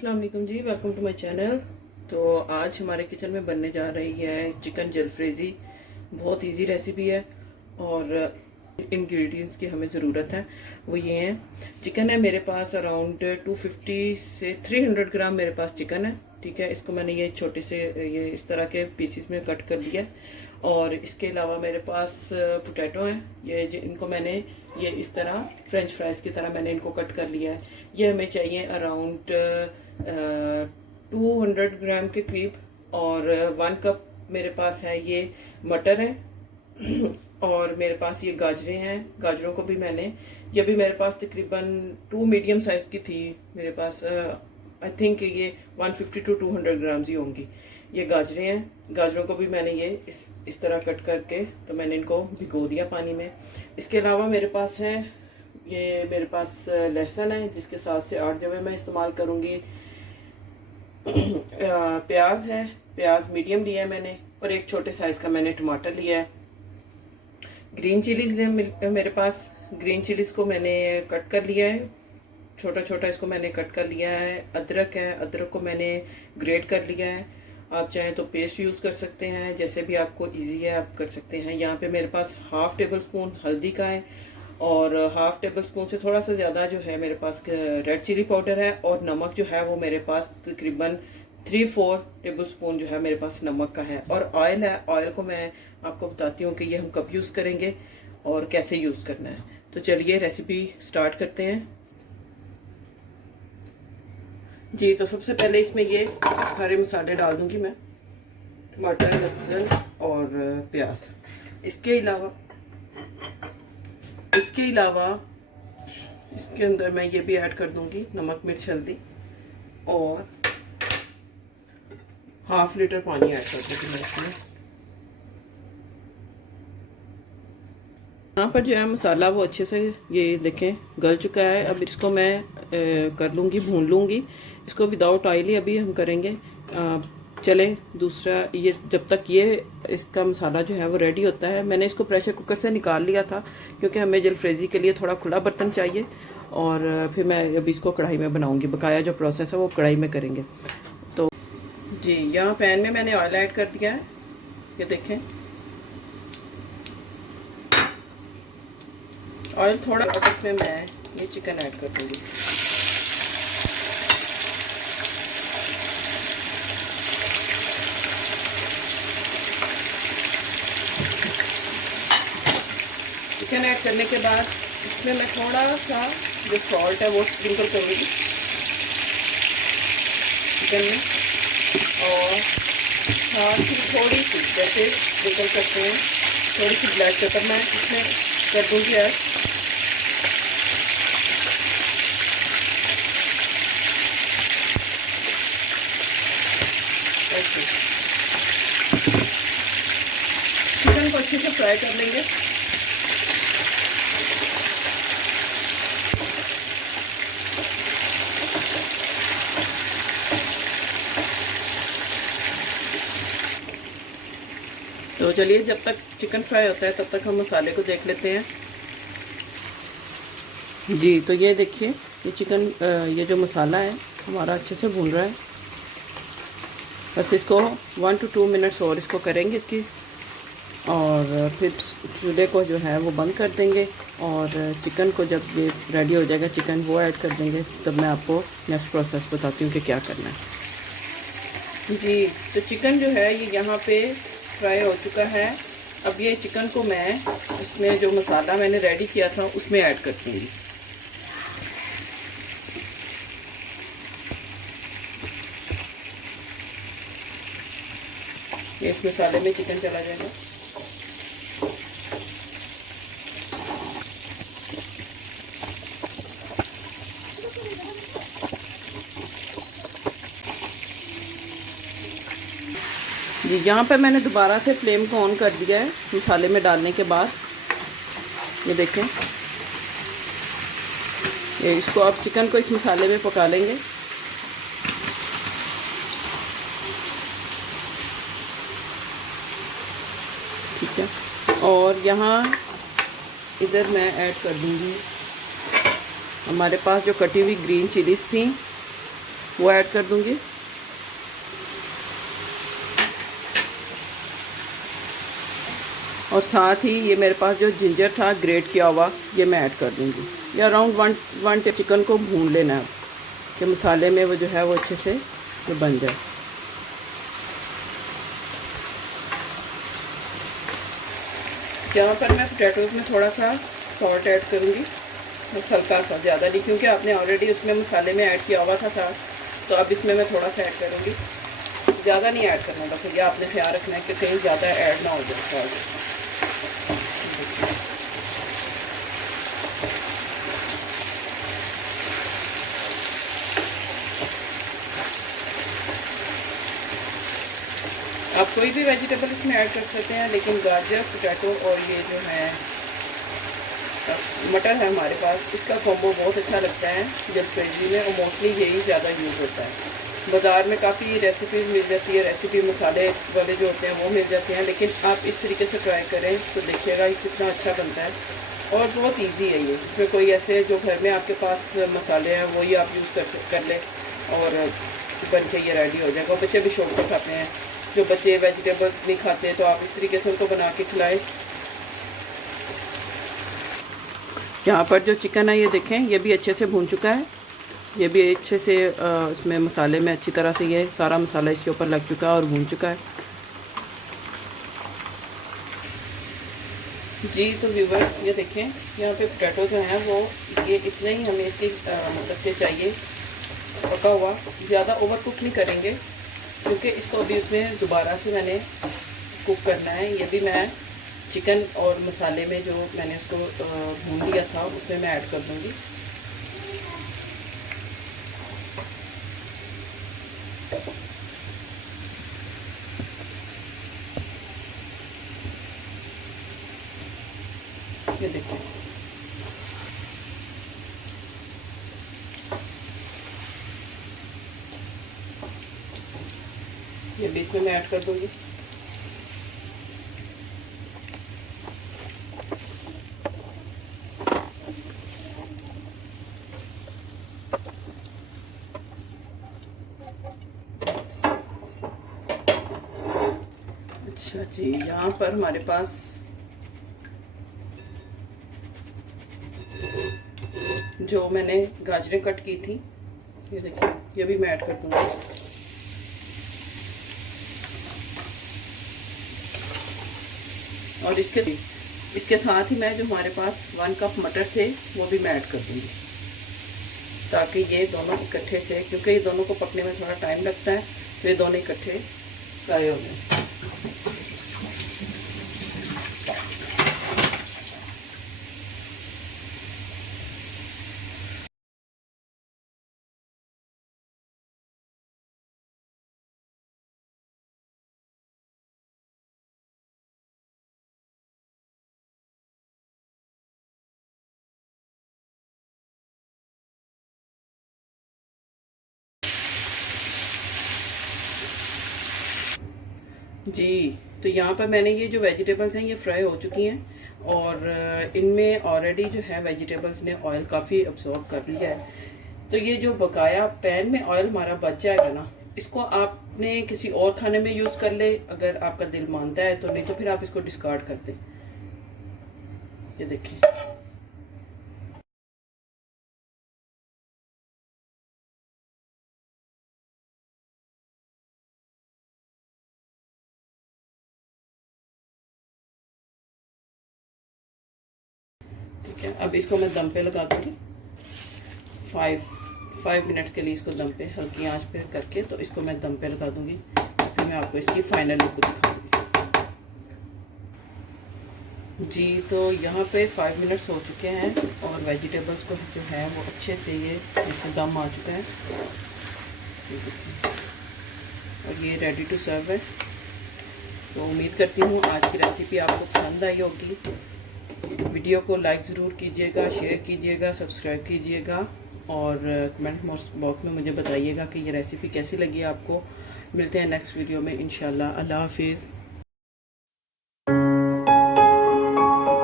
अस्सलाम वालेकुम जी, welcome to my channel. तो आज हमारे किचन में बनने जा रही है चिकन जलफ्रेज़ी। बहुत इजी रेसिपी है और इंग्रेडिएंट्स की हमें ज़रूरत है वो ये हैं। चिकन है मेरे पास अराउंड 250 से 300 ग्राम मेरे पास चिकन है। ठीक है, इसको मैंने ये छोटे से ये इस तरह के पीसीस में कट कर लिया। और इसके अलावा मेरे पास पोटैटो हैं, ये इनको मैंने ये इस तरह फ्रेंच फ्राइज़ की तरह मैंने इनको कट कर लिया है। ये हमें चाहिए अराउंड 200 ग्राम के करीब। और 1 कप मेरे पास है ये मटर है और मेरे पास ये गाजरें हैं। गाजरों को भी मैंने ये भी मेरे पास तकरीबन 2 मीडियम साइज़ की थी मेरे पास। आई थिंक ये 150 टू 200 ग्राम्स ही होंगी। ये गाजरें हैं, गाजरों को भी मैंने ये इस तरह कट करके तो मैंने इनको भिगो दिया पानी में। इसके अलावा मेरे पास है ये मेरे पास लहसुन है जिसके 7 से 8 जवे मैं इस्तेमाल करूँगी। प्याज है, प्याज मीडियम लिया है मैंने। और एक छोटे साइज़ का मैंने टमाटर लिया है। ग्रीन चिलीज मेरे पास, ग्रीन चिलीज को मैंने कट कर लिया है, छोटा छोटा इसको मैंने कट कर लिया है। अदरक है, अदरक को मैंने ग्रेट कर लिया है। आप चाहें तो पेस्ट यूज़ कर सकते हैं, जैसे भी आपको इजी है आप कर सकते हैं। यहाँ पे मेरे पास हाफ़ टेबल स्पून हल्दी का है और हाफ़ टेबल स्पून से थोड़ा सा ज़्यादा जो है मेरे पास रेड चिली पाउडर है। और नमक जो है वो मेरे पास तकरीबन 3-4 टेबल स्पून जो है मेरे पास नमक का है। और ऑयल है, ऑयल को मैं आपको बताती हूँ कि ये हम कब यूज़ करेंगे और कैसे यूज़ करना है। तो चलिए रेसिपी स्टार्ट करते हैं जी। तो सबसे पहले इसमें ये सारे मसाले डाल दूंगी मैं, टमाटर, लहसुन और प्याज। इसके अलावा इसके अंदर मैं ये भी ऐड कर दूंगी नमक, मिर्च, हल्दी और ½ लीटर पानी ऐड कर दूंगी मैं इसमें। यहाँ पर जो है मसाला वो अच्छे से ये देखें गल चुका है। अब इसको मैं कर लूँगी, भून लूँगी इसको विदाउट ऑयल ही अभी हम करेंगे। चलें दूसरा, ये जब तक ये इसका मसाला जो है वो रेडी होता है, मैंने इसको प्रेशर कुकर से निकाल लिया था क्योंकि हमें जलफ्रेज़ी के लिए थोड़ा खुला बर्तन चाहिए। और फिर मैं अभी इसको कढ़ाई में बनाऊँगी, बकाया जो प्रोसेस है वो कढ़ाई में करेंगे। तो जी, यहाँ पैन में मैंने ऑयल ऐड कर दिया है, ये देखें ऑयल थोड़ा। और इसमें मैं ये चिकन ऐड कर दूँगी। चिकन ऐड करने के बाद इसमें मैं थोड़ा सा जो सॉल्ट है वो स्प्रिंकल करूँगी चिकन में। और साथ ही थोड़ी सी, जैसे स्प्रिंकल करते हैं, थोड़ी सी ब्लैक पेपर मैं इसमें कर दूँगी ऐड। चिकन को अच्छे से फ्राई कर लेंगे। तो चलिए जब तक चिकन फ्राई होता है तब तक हम मसाले को देख लेते हैं जी। तो ये देखिए ये चिकन, ये जो मसाला है हमारा अच्छे से भून रहा है। बस इसको 1 to 2 मिनट्स और इसको करेंगे इसकी, और फिर चूल्हे को जो है वो बंद कर देंगे। और चिकन को जब ये रेडी हो जाएगा चिकन, वो ऐड कर देंगे। तब मैं आपको नेक्स्ट प्रोसेस बताती हूँ कि क्या करना है जी। तो चिकन जो है ये यहाँ पे फ्राई हो चुका है। अब ये चिकन को मैं इसमें जो मसाला मैंने रेडी किया था उसमें ऐड कर दूँगी। ये इस मसाले में चिकन चला जाएगा। जी, यहाँ पे मैंने दोबारा से फ्लेम को ऑन कर दिया है मसाले में डालने के बाद। ये देखें, ये इसको अब चिकन को इस मसाले में पका लेंगे। ठीक है, और यहाँ इधर मैं ऐड कर दूँगी हमारे पास जो कटी हुई ग्रीन चिलीज़ थी वो ऐड कर दूंगी। और साथ ही ये मेरे पास जो जिंजर था ग्रेट किया हुआ, ये मैं ऐड कर दूंगी। या अराउंड वन चिकन को भून लेना है कि मसाले में वो जो है वो अच्छे से तो बन जाए। यहाँ पर मैं पोटैटोज़ में थोड़ा सा सॉल्ट ऐड करूँगी, बस हल्का सा, ज़्यादा नहीं, क्योंकि आपने ऑलरेडी उसमें मसाले में ऐड किया हुआ था साथ, तो अब इसमें मैं थोड़ा सा ऐड करूँगी। ज़्यादा नहीं ऐड करना, बस ये आपने ख्याल रखना है कि कहीं ज़्यादा ऐड ना हो जाए सॉल्ट। आप कोई भी वेजिटेबल इसमें ऐड कर सकते हैं, लेकिन गाजर, पोटैटो और ये जो है मटर है हमारे पास, इसका कॉम्बो बहुत अच्छा लगता है जब सब्जी में, और मोस्टली यही ज़्यादा यूज़ होता है। बाज़ार में काफ़ी रेसिपीज़ मिल जाती है, रेसिपी मसाले वाले जो होते हैं वो मिल जाते हैं, लेकिन आप इस तरीके से ट्राई करें तो देखिएगा ये कितना अच्छा बनता है और बहुत ईजी है ये। इसमें कोई ऐसे जो घर में आपके पास मसाले हैं वही आप यूज़ कर लें और बन के ये रेडी हो जाएगा। बच्चे भी शौक से खाते हैं, जो बच्चे वेजिटेबल्स नहीं खाते तो आप इस तरीके से उनको बना के खिलाएं। यहाँ पर जो चिकन है ये देखें, ये भी अच्छे से भून चुका है, ये भी अच्छे से इसमें मसाले में अच्छी तरह से ये सारा मसाला इसके ऊपर लग चुका है और भून चुका है। जी तो व्यूअर्स ये देखें, यहाँ पे पोटैटो जो हैं वो ये इतने ही हमें इसकी मतलब के चाहिए पका हुआ, ज़्यादा ओवर कुक नहीं करेंगे क्योंकि इसको अभी उसमें दोबारा से मैंने कुक करना है। ये भी मैं चिकन और मसाले में जो मैंने उसको भून लिया था उसमें मैं ऐड कर दूँगी। ये देखिए, ये बीच में मैं ऐड कर दूँगी। अच्छा जी, यहाँ पर हमारे पास जो मैंने गाजरें कट की थी, ये देखिए, ये भी मैं ऐड कर दूँगी। और इसके साथ ही मैं जो हमारे पास 1 कप मटर थे वो भी मैं ऐड कर दूँगी, ताकि ये दोनों इकट्ठे से, क्योंकि ये दोनों को पकने में थोड़ा टाइम लगता है, तो ये दोनों इकट्ठे फ्राई हो गए। जी तो यहाँ पर मैंने ये जो वेजिटेबल्स हैं ये फ्राई हो चुकी हैं और इनमें ऑलरेडी जो है वेजिटेबल्स ने ऑयल काफ़ी अब्सॉर्ब कर लिया है। तो ये जो बकाया पैन में ऑयल हमारा बच जाएगा ना, इसको आपने किसी और खाने में यूज़ कर ले अगर आपका दिल मानता है, तो नहीं तो फिर आप इसको डिस्कार्ड कर दें। ये देखें, ठीक है। अब इसको मैं दम पे लगा दूँगी 5 मिनट्स के लिए। इसको दम पे हल्की आंच पे करके तो इसको मैं दम पे लगा दूँगी, फिर मैं आपको इसकी फाइनल लुक दिखाऊँगी। जी तो यहाँ पे 5 मिनट्स हो चुके हैं और वेजिटेबल्स को जो है वो अच्छे से ये इसमें दम आ चुका है और ये रेडी टू सर्व है। तो उम्मीद करती हूँ आज की रेसिपी आपको पसंद आई होगी। वीडियो को लाइक ज़रूर कीजिएगा, शेयर कीजिएगा, सब्सक्राइब कीजिएगा और कमेंट बॉक्स में मुझे बताइएगा कि ये रेसिपी कैसी लगी आपको। मिलते हैं नेक्स्ट वीडियो में इंशाल्लाह। अल्लाह हाफिज़।